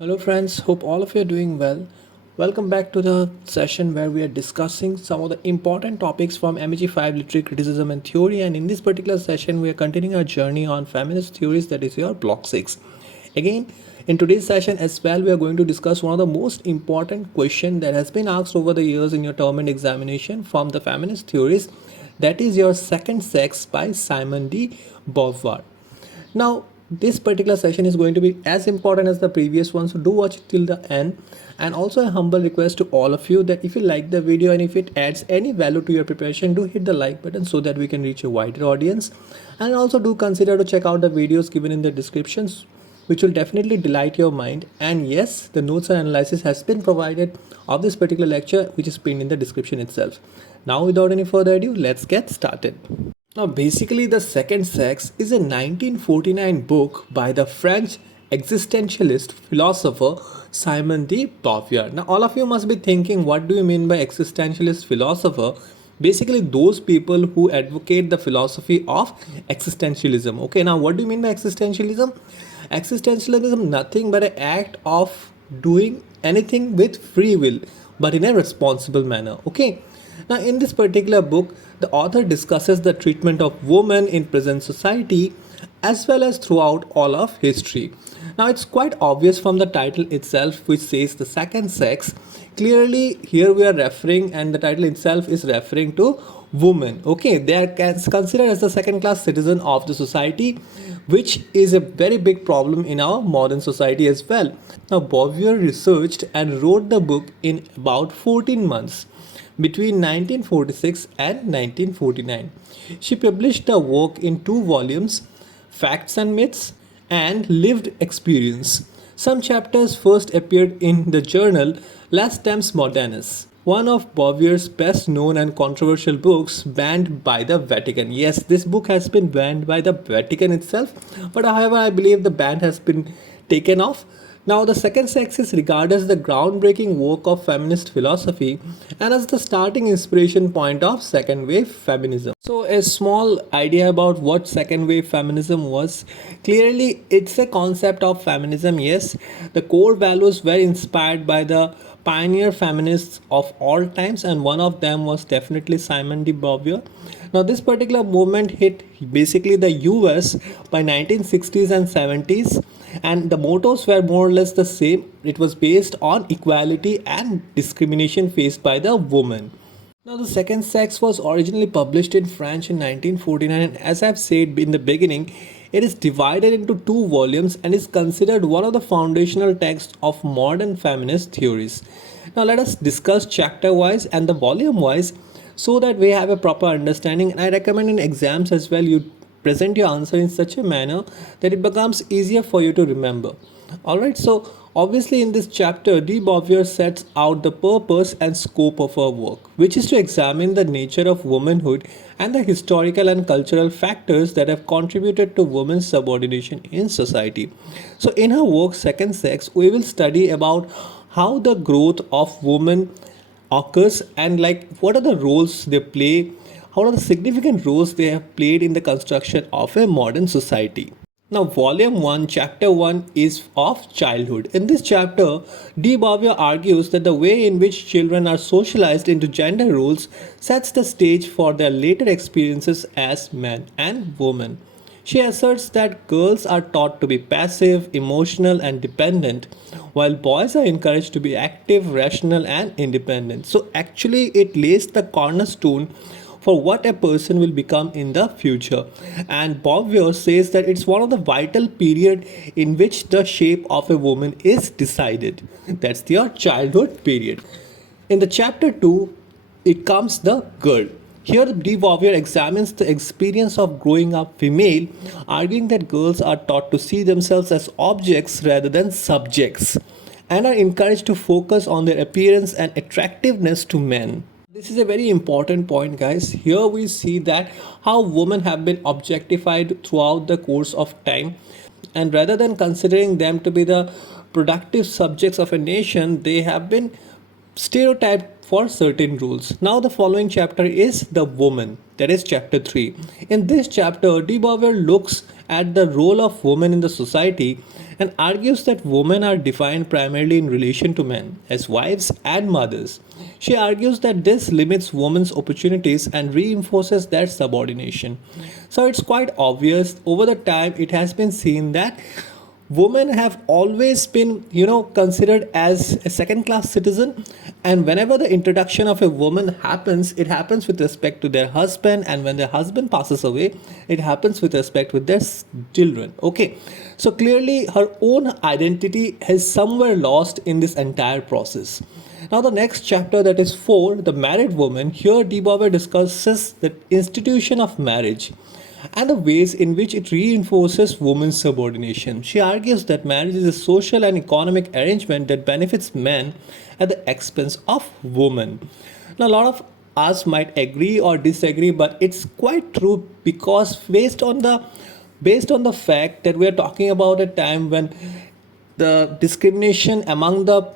Hello, friends. Hope all of you are doing well. Welcome back to the session where we are discussing some of the important topics from MEG 5 Literary Criticism and Theory. And in this particular session, we are continuing our journey on feminist theories, that is your Block 6. Again, in today's session as well, we are going to discuss one of the most important questions that has been asked over the years in your term and examination from the feminist theories, that is your second sex by Simone de Beauvoir. Now, this particular session is going to be as important as the previous one, so do watch it till the end. And also a humble request to all of you that if you like the video and if it adds any value to your preparation, do hit the like button so that we can reach a wider audience. And also do consider to check out the videos given in the descriptions, which will definitely delight your mind. And yes, the notes and analysis has been provided of this particular lecture, which is pinned in the description itself. Now, without any further ado, let's get started. Now, basically, The Second Sex is a 1949 book by the French existentialist philosopher Simone de Beauvoir. Now, all of you must be thinking, what do you mean by existentialist philosopher? Basically, those people who advocate the philosophy of existentialism. Okay, now what do you mean by existentialism? Existentialism, nothing but an act of doing anything with free will, but in a responsible manner. Okay. Now, in this particular book, the author discusses the treatment of women in present society as well as throughout all of history. Now, it's quite obvious from the title itself, which says the second sex. Clearly, here we are referring, and the title itself is referring to women. Okay, they are considered as the second class citizen of the society, which is a very big problem in our modern society as well. Now, Beauvoir researched and wrote the book in about 14 months between 1946 and 1949. She published the work in two volumes, Facts and Myths and Lived Experience. Some chapters first appeared in the journal Les Temps Modernes, one of Beauvoir's best known and controversial books, banned by the Vatican. Yes, this book has been banned by the Vatican itself, but however, I believe the ban has been taken off. Now, The Second Sex is regarded as the groundbreaking work of feminist philosophy and as the starting inspiration point of second wave feminism. So, a small idea about what second wave feminism was. Clearly, it's a concept of feminism, yes. The core values were inspired by the pioneer feminists of all times, and one of them was definitely Simone de Beauvoir. Now, this particular movement hit basically the US by 1960s and 70s, and the mottos were more or less the same. It was based on equality and discrimination faced by the woman. Now, The Second Sex was originally published in French in 1949, and as I've said in the beginning, it is divided into two volumes and is considered one of the foundational texts of modern feminist theories. Now, let us discuss chapter wise and the volume wise so that we have a proper understanding. And I recommend in exams as well you present your answer in such a manner that it becomes easier for you to remember. Alright, so obviously in this chapter, de Beauvoir sets out the purpose and scope of her work, which is to examine the nature of womanhood and the historical and cultural factors that have contributed to women's subordination in society. So in her work Second Sex, we will study about how the growth of women occurs and like what are the roles they play, how are the significant roles they have played in the construction of a modern society. Now, Volume 1, Chapter 1 is of childhood. In this chapter, de Beauvoir argues that the way in which children are socialized into gender roles sets the stage for their later experiences as men and women. She asserts that girls are taught to be passive, emotional, and dependent, while boys are encouraged to be active, rational, and independent. So, actually, it lays the cornerstone for what a person will become in the future. And Beauvoir says that it's one of the vital period in which the shape of a woman is decided. That's your childhood period. In the chapter 2, it comes the girl. Here, de Beauvoir examines the experience of growing up female, arguing that girls are taught to see themselves as objects rather than subjects, and are encouraged to focus on their appearance and attractiveness to men. This is a very important point, guys. Here we see that how women have been objectified throughout the course of time, and rather than considering them to be the productive subjects of a nation, they have been stereotyped for certain rules. Now, the following chapter is the woman, that is chapter 3. In this chapter, de Beauvoir looks at the role of women in the society, and argues that women are defined primarily in relation to men as wives and mothers. She argues that this limits women's opportunities and reinforces their subordination. So it's quite obvious over the time it has been seen that women have always been considered as a second class citizen, and whenever the introduction of a woman happens, it happens with respect to their husband, and when their husband passes away, it happens with respect with their children. Okay, so clearly her own identity is somewhere lost in this entire process. Now the next chapter, that is 4, the married woman, here de Beauvoir discusses the institution of marriage and the ways in which it reinforces women's subordination. She argues that marriage is a social and economic arrangement that benefits men at the expense of women. Now, a lot of us might agree or disagree, but it's quite true because based on the fact that we are talking about a time when the discrimination among the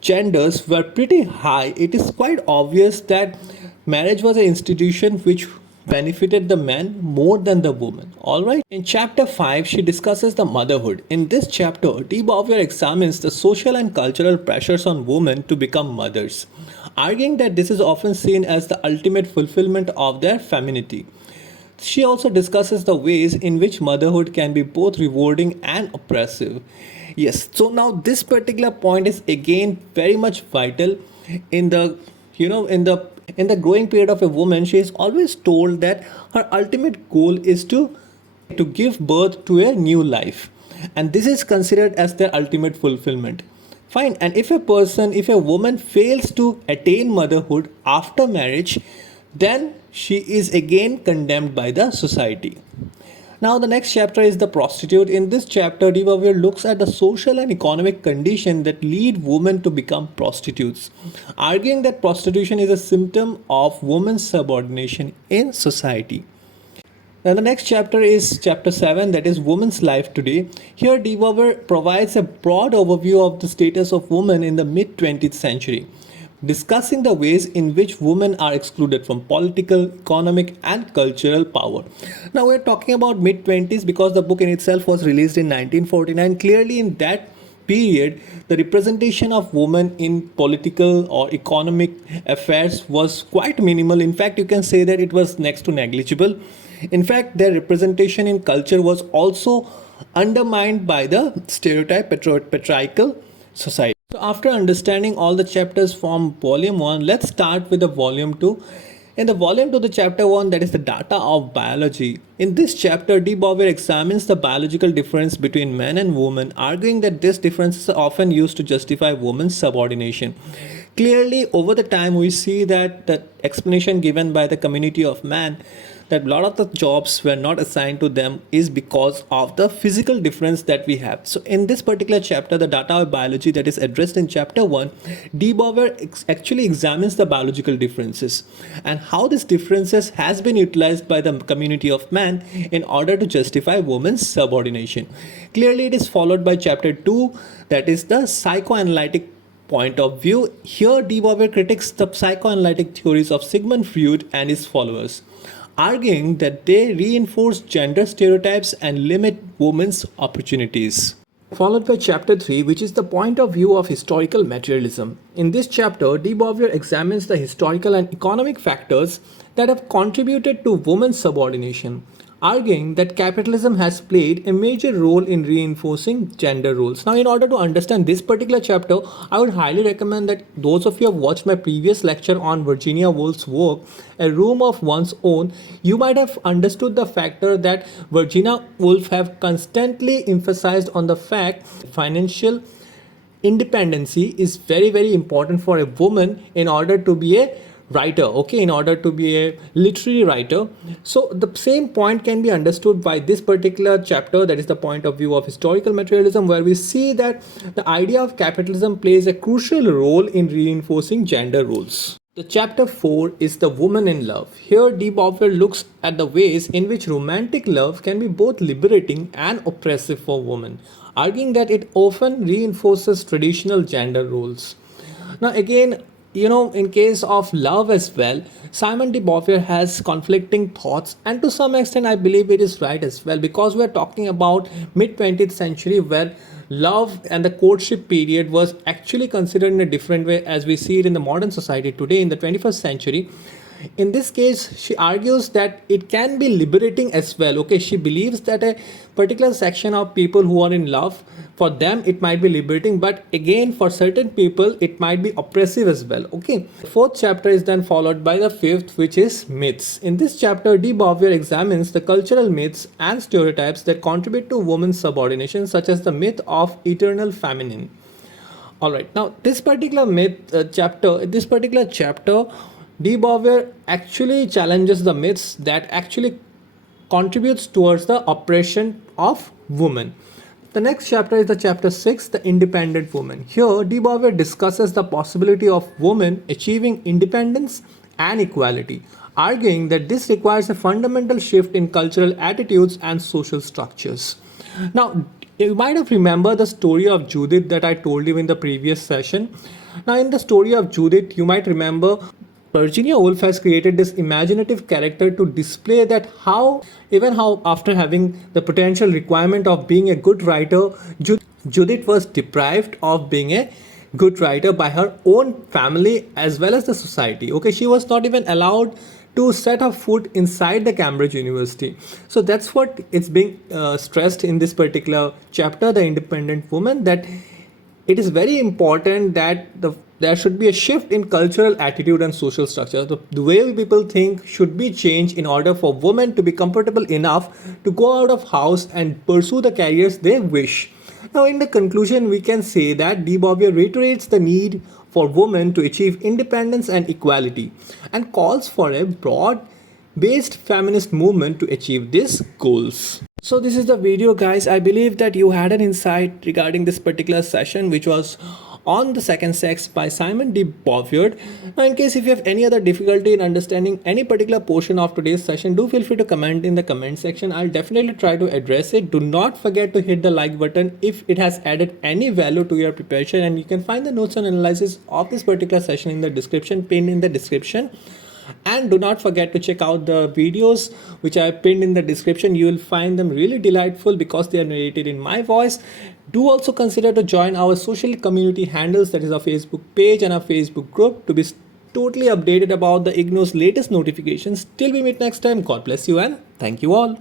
genders were pretty high, it is quite obvious that marriage was an institution which benefited the man more than the woman. Alright. In chapter 5, she discusses the motherhood. In this chapter, de Beauvoir examines the social and cultural pressures on women to become mothers, arguing that this is often seen as the ultimate fulfillment of their femininity. She also discusses the ways in which motherhood can be both rewarding and oppressive. Yes, so now this particular point is again very much vital in the in the growing period of a woman. She is always told that her ultimate goal is to give birth to a new life, and this is considered as their ultimate fulfillment. Fine, and if a woman fails to attain motherhood after marriage, then she is again condemned by the society. Now, the next chapter is the prostitute. In this chapter, de Beauvoir looks at the social and economic conditions that lead women to become prostitutes, arguing that prostitution is a symptom of women's subordination in society. Now, the next chapter is chapter 7, that is Women's Life Today. Here, de Beauvoir provides a broad overview of the status of women in the mid 20th century, discussing the ways in which women are excluded from political, economic, and cultural power. Now, we're talking about mid 20s because the book in itself was released in 1949. Clearly, in that period, the representation of women in political or economic affairs was quite minimal. In fact, you can say that it was next to negligible. In fact, their representation in culture was also undermined by the stereotype patriarchal society. So after understanding all the chapters from volume 1, let's start with the volume 2. In the volume 2, the chapter 1, that is the data of biology. In this chapter, de Beauvoir examines the biological difference between men and women, arguing that this difference is often used to justify women's subordination. Clearly, over the time, we see that the explanation given by the community of man that a lot of the jobs were not assigned to them is because of the physical difference that we have. So in this particular chapter, the data of biology that is addressed in chapter 1, de Beauvoir actually examines the biological differences and how these differences has been utilized by the community of man in order to justify women's subordination. Clearly, it is followed by chapter 2, that is the psychoanalytic point of view. Here, de Beauvoir critiques the psychoanalytic theories of Sigmund Freud and his followers, arguing that they reinforce gender stereotypes and limit women's opportunities. Followed by chapter 3, which is the point of view of historical materialism. In this chapter, de Beauvoir examines the historical and economic factors that have contributed to women's subordination, arguing that capitalism has played a major role in reinforcing gender roles. Now, in order to understand this particular chapter, I would highly recommend that those of you who have watched my previous lecture on Virginia Woolf's work, A Room of One's Own, you might have understood the factor that Virginia Woolf have constantly emphasized on the fact financial independency is very, very important for a woman in order to be a writer, okay, in order to be a literary writer. So the same point can be understood by this particular chapter, that is the point of view of historical materialism, where we see that the idea of capitalism plays a crucial role in reinforcing gender roles. The chapter 4 is the woman in love. Here, de Beauvoir looks at the ways in which romantic love can be both liberating and oppressive for women, arguing that it often reinforces traditional gender roles. Now again, in case of love as well, Simon de Beauvoir has conflicting thoughts, and to some extent, I believe it is right as well, because we're talking about mid 20th century where love and the courtship period was actually considered in a different way as we see it in the modern society today in the 21st century. In this case, she argues that it can be liberating as well. Okay, she believes that a particular section of people who are in love, for them it might be liberating, but again for certain people it might be oppressive as well. Okay, the fourth chapter is then followed by the fifth, which is myths. In this chapter, de Beauvoir examines the cultural myths and stereotypes that contribute to women's subordination, such as the myth of eternal feminine. All right, now this particular chapter, de Beauvoir actually challenges the myths that actually contributes towards the oppression of women. The next chapter is the chapter 6, the independent woman. Here, de Beauvoir discusses the possibility of women achieving independence and equality, arguing that this requires a fundamental shift in cultural attitudes and social structures. Now, you might have remembered the story of Judith that I told you in the previous session. Now, in the story of Judith, you might remember Virginia Woolf has created this imaginative character to display that how after having the potential requirement of being a good writer, Judith was deprived of being a good writer by her own family as well as the society. Okay, she was not even allowed to set her foot inside the Cambridge University. So that's what it's being stressed in this particular chapter, the independent woman, that it is very important that there should be a shift in cultural attitude and social structure. The way people think should be changed in order for women to be comfortable enough to go out of house and pursue the careers they wish. Now, in the conclusion, we can say that de Beauvoir reiterates the need for women to achieve independence and equality and calls for a broad based feminist movement to achieve these goals. So this is the video, guys. I believe that you had an insight regarding this particular session, which was on the second sex by Simon de Beauvoir. Now, in case if you have any other difficulty in understanding any particular portion of today's session, do feel free to comment in the comment section. I'll definitely try to address it. Do not forget to hit the like button if it has added any value to your preparation, and you can find the notes and analysis of this particular session in the description, pinned in the description. And do not forget to check out the videos which I pinned in the description. You will find them really delightful because they are narrated in my voice. Do also consider to join our social community handles, that is our Facebook page and our Facebook group, to be totally updated about the IGNO's latest notifications. Till we meet next time, God bless you and thank you all.